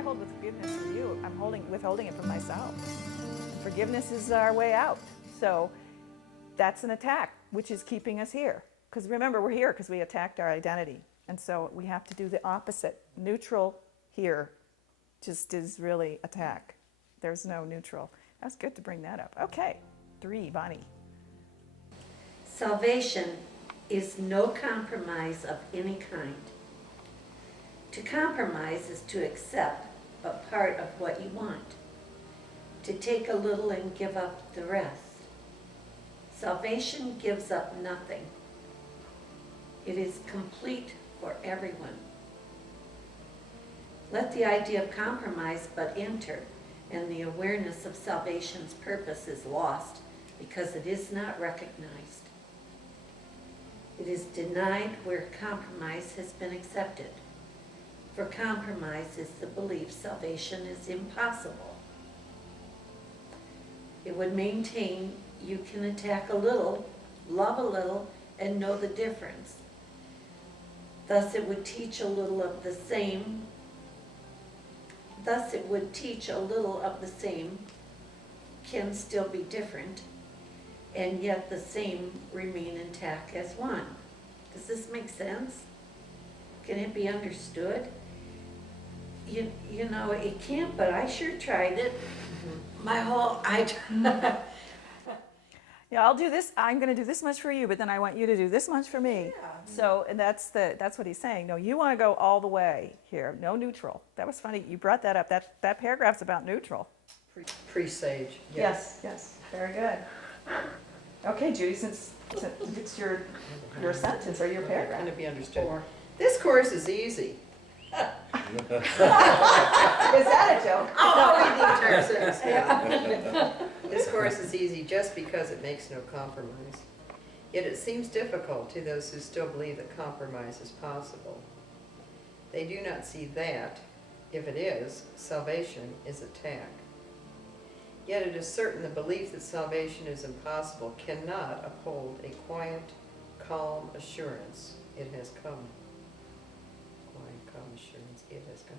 I hold with forgiveness from you, I'm withholding it from myself. Forgiveness is our way out. So that's an attack, which is keeping us here. Because remember, we're here because we attacked our identity. And so we have to do the opposite. Neutral here just is really attack. There's no neutral. That's good to bring that up. Okay, 3, Bonnie. Salvation is no compromise of any kind. To compromise is to accept a part of what you want, to take a little and give up the rest. Salvation gives up nothing. It is complete for everyone. Let the idea of compromise but enter, and the awareness of salvation's purpose is lost because it is not recognized. It is denied where compromise has been accepted. For compromise is the belief salvation is impossible. It would maintain you can attack a little, love a little, and know the difference. Thus it would teach a little of the same. Thus it would teach a little of the same can still be different, and yet the same remain intact as one. Does this make sense? Can it be understood? You know, it can't, but I sure tried it. Yeah, I'll do this. I'm going to do this much for you, but then I want you to do this much for me. Yeah. So, and that's what he's saying. No, you want to go all the way here. No neutral. That was funny. You brought that up. That paragraph's about neutral. Presage. Yes. Very good. Okay, Judy, since it's your sentence or your paragraph. Can it be understood? This course is easy. Is that a joke? I'll read the entire sentence. This course is easy just because it makes no compromise. Yet it seems difficult to those who still believe that compromise is possible. They do not see that, if it is, salvation is attack. Yet it is certain the belief that salvation is impossible cannot uphold a quiet, calm assurance. It has come. Quiet, calm assurance. It has come.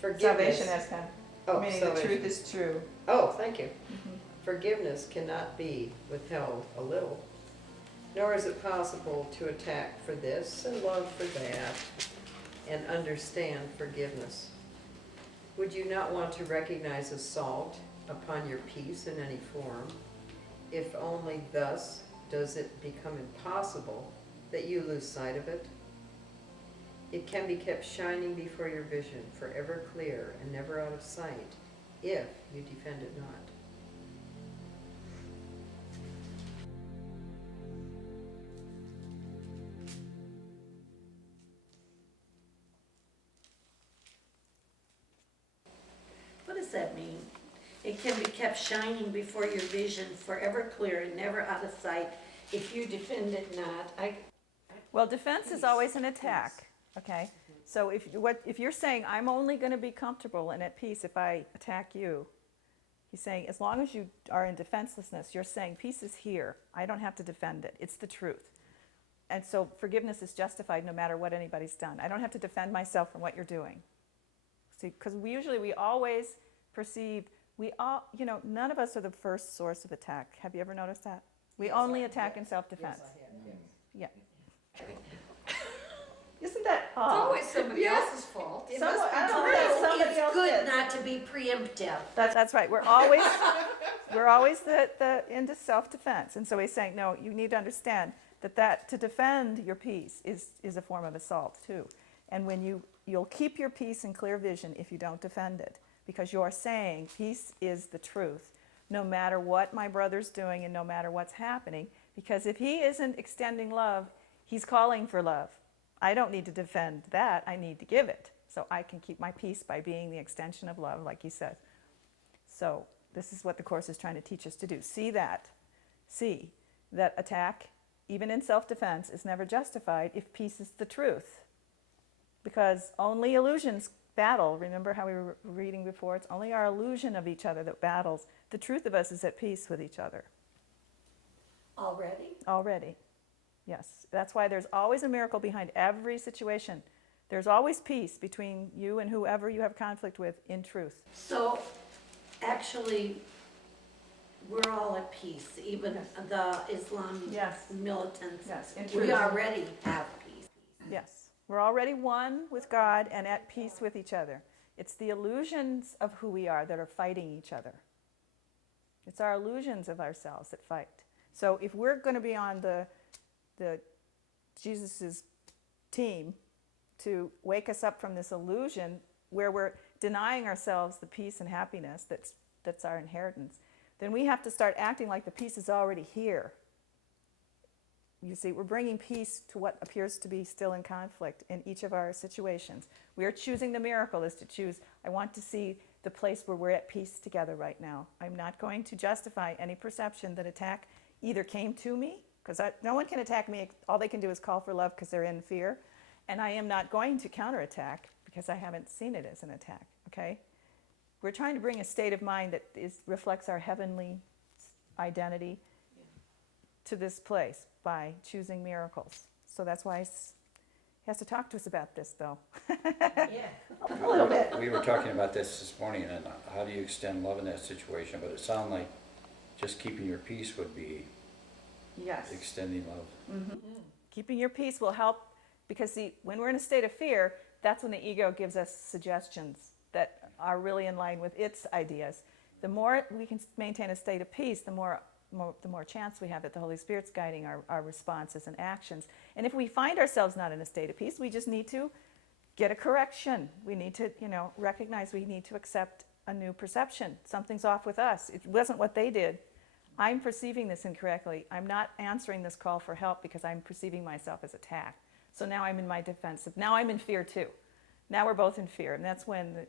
Forgiveness. Salvation has come. Oh, Meaning salvation. the truth is true. Oh, thank you. Forgiveness cannot be withheld a little, nor is it possible to attack for this and love for that and understand forgiveness. Would you not want to recognize assault upon your peace in any form, if only thus does it become impossible that you lose sight of it? It can be kept shining before your vision, forever clear and never out of sight, if you defend it not. What does that mean? It can be kept shining before your vision, forever clear and never out of sight, if you defend it not. Well, defense is always an attack. Okay? So if you're saying, I'm only going to be comfortable and at peace if I attack you, he's saying, as long as you are in defenselessness, you're saying, peace is here. I don't have to defend it. It's the truth. And so forgiveness is justified no matter what anybody's done. I don't have to defend myself from what you're doing. See, because we always perceive, none of us are the first source of attack. Have you ever noticed that? We only attack in self-defense. Yeah. Isn't that It's always somebody else's fault. It's else good did. not to be preemptive. That's right. We're always into self-defense. And so he's saying, no, you need to understand that to defend your peace is a form of assault too. And when you'll keep your peace and clear vision if you don't defend it, because you're saying peace is the truth, no matter what my brother's doing and no matter what's happening. Because if he isn't extending love, he's calling for love. I don't need to defend that. I need to give it. So I can keep my peace by being the extension of love, like he said. So this is what the Course is trying to teach us to do. See that attack, even in self-defense, is never justified if peace is the truth. Because only illusions battle. Remember how we were reading before? It's only our illusion of each other that battles. The truth of us is at peace with each other. Already? Already. Yes. That's why there's always a miracle behind every situation. There's always peace between you and whoever you have conflict with in truth. So, actually, we're all at peace, even the Islam Yes. militants. Yes, in We truth. already have peace. Yes. We're already one with God and at peace with each other. It's the illusions of who we are that are fighting each other. It's our illusions of ourselves that fight. So if we're going to be on the Jesus's team to wake us up from this illusion where we're denying ourselves the peace and happiness that's our inheritance, then we have to start acting like the peace is already here. You see, we're bringing peace to what appears to be still in conflict in each of our situations. We are choosing the miracle is to choose, I want to see the place where we're at peace together right now. I'm not going to justify any perception that attack either came to me, because no one can attack me. All they can do is call for love because they're in fear. And I am not going to counterattack because I haven't seen it as an attack, okay? We're trying to bring a state of mind that reflects our heavenly identity to this place by choosing miracles. So that's why he has to talk to us about this, though. A little bit. We were talking about this morning, and how do you extend love in that situation? But it sounded like just keeping your peace would be Yes. extending love. Keeping your peace will help because, see, when we're in a state of fear, that's when the ego gives us suggestions that are really in line with its ideas. The more we can maintain a state of peace, the more chance we have that the Holy Spirit's guiding our responses and actions. And if we find ourselves not in a state of peace, we just need to get a correction. We need to, recognize we need to accept a new perception. Something's off with us. It wasn't what they did. I'm perceiving this incorrectly. I'm not answering this call for help because I'm perceiving myself as attacked. So now I'm in my defensive. Now I'm in fear too. Now we're both in fear. And that's when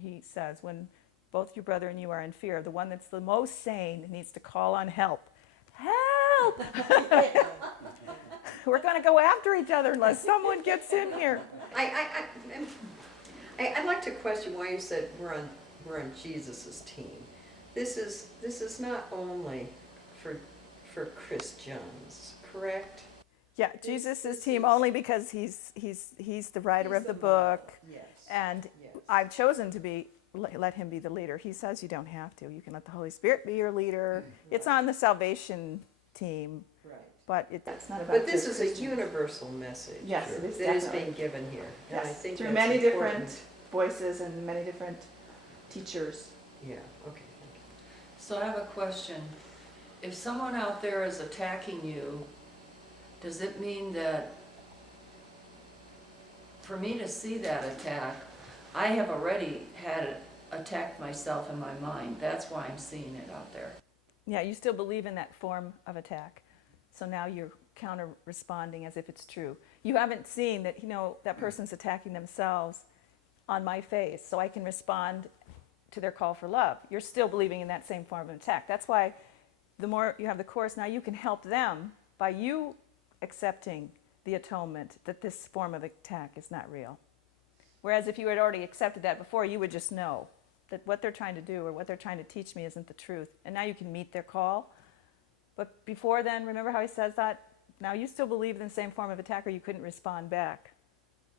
he says, when both your brother and you are in fear, the one that's the most sane needs to call on help. Help! We're going to go after each other unless someone gets in here. I'd like to question why you said we're on Jesus' team. This is not only for Christians, correct? Yeah, Jesus' team only because he's the writer of the book, Yes. and Yes. I've chosen to let him be the leader. He says you don't have to. You can let the Holy Spirit be your leader. It's on the salvation team, Right. but that's not about. But this just is a Christians. universal message. Yes, it is that is definitely. being given here. And I Yes, think through that's many important. different voices and many different teachers. Yeah. Okay. Thank you. So I have a question. If someone out there is attacking you, does it mean that for me to see that attack, I have already had it attacked myself in my mind? That's why I'm seeing it out there. Yeah, you still believe in that form of attack. So now you're counter-responding as if it's true. You haven't seen that, that person's attacking themselves on my face, so I can respond to their call for love. You're still believing in that same form of attack. That's why the more you have the Course, now you can help them by you accepting the atonement that this form of attack is not real. Whereas if you had already accepted that before, you would just know that what they're trying to do or what they're trying to teach me isn't the truth. And now you can meet their call. But before then, remember how he says that? Now you still believe in the same form of attack or you couldn't respond back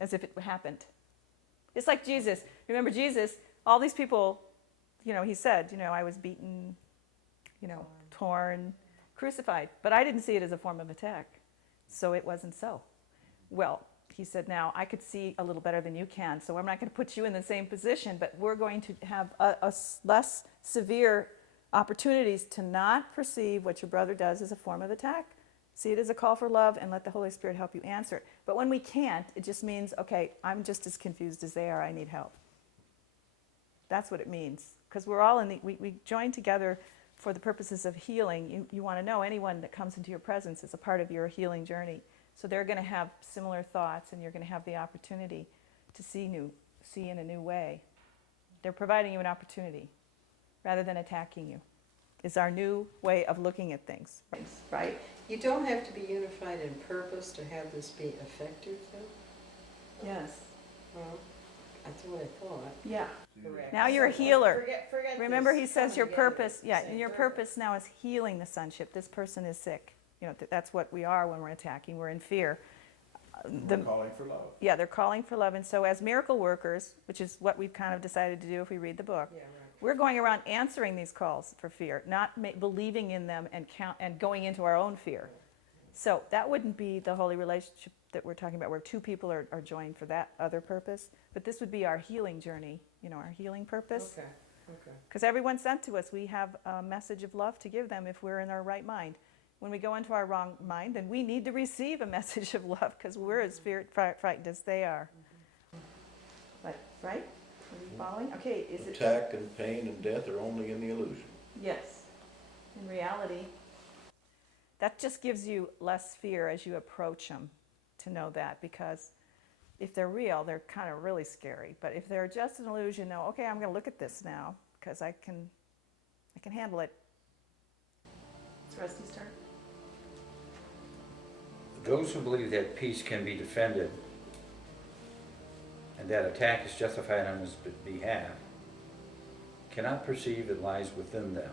as if it happened. It's like Jesus. Remember Jesus, all these people, he said, I was beaten, torn, crucified. But I didn't see it as a form of attack. So it wasn't so. Well, he said, now I could see a little better than you can, so I'm not going to put you in the same position, but we're going to have a less severe opportunities to not perceive what your brother does as a form of attack. See it as a call for love and let the Holy Spirit help you answer it. But when we can't, it just means, okay, I'm just as confused as they are, I need help. That's what it means. Because we're all we join together for the purposes of healing. You want to know anyone that comes into your presence is a part of your healing journey. So they're going to have similar thoughts, and you're going to have the opportunity to see in a new way. They're providing you an opportunity rather than attacking you. Is our new way of looking at things, right? You don't have to be unified in purpose to have this be effective, though? Yes. Well, that's what I thought. Yeah. Correct. Now you're a healer. Forget Remember, this he says your coming together purpose, at the same and your time. purpose now is healing the sonship. This person is sick. That's what we are when we're attacking. We're in fear. the, Calling for love. yeah, they're calling for love. And so as miracle workers, which is what we've kind of decided to do if we read the book, Yeah, right. we're going around answering these calls for fear, not believing in them and going into our own fear. So that wouldn't be the holy relationship that we're talking about, where two people are joined for that other purpose. But this would be our healing journey, our healing purpose. Okay, okay. Because everyone sent to us, we have a message of love to give them if we're in our right mind. When we go into our wrong mind, then we need to receive a message of love because we're as frightened as they are. But, right? Are you following? Okay, is it? Attack and pain and death are only in the illusion. Yes. In reality, that just gives you less fear as you approach them to know that, because if they're real, they're kind of really scary. But if they're just an illusion, no, okay, I'm going to look at this now because I can handle it. It's Rusty's turn. Those who believe that peace can be defended and that attack is justified on his behalf cannot perceive it lies within them.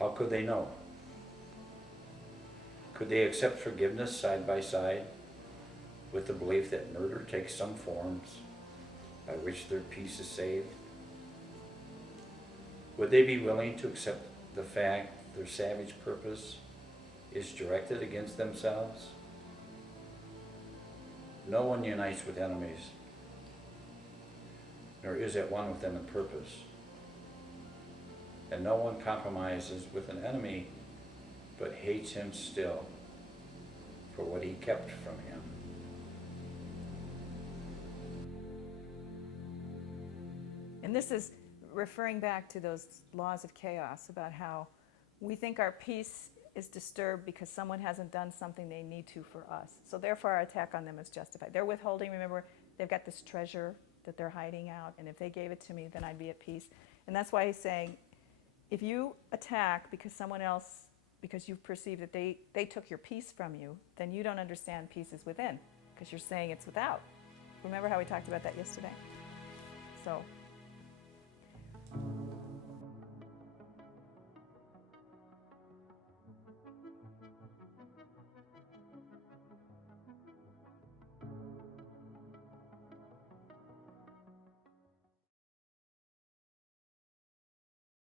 How could they know? Could they accept forgiveness side by side with the belief that murder takes some forms by which their peace is saved? Would they be willing to accept the fact their savage purpose is directed against themselves? No one unites with enemies, nor is at one with them in purpose. And no one compromises with an enemy, but hates him still for what he kept from him. And this is referring back to those laws of chaos about how we think our peace is disturbed because someone hasn't done something they need to for us. So therefore our attack on them is justified. They're withholding, remember, they've got this treasure that they're hiding out, and if they gave it to me, then I'd be at peace. And that's why he's saying, if you attack because someone else, because you perceive that they took your peace from you, then you don't understand peace is within, because you're saying it's without. Remember how we talked about that yesterday? So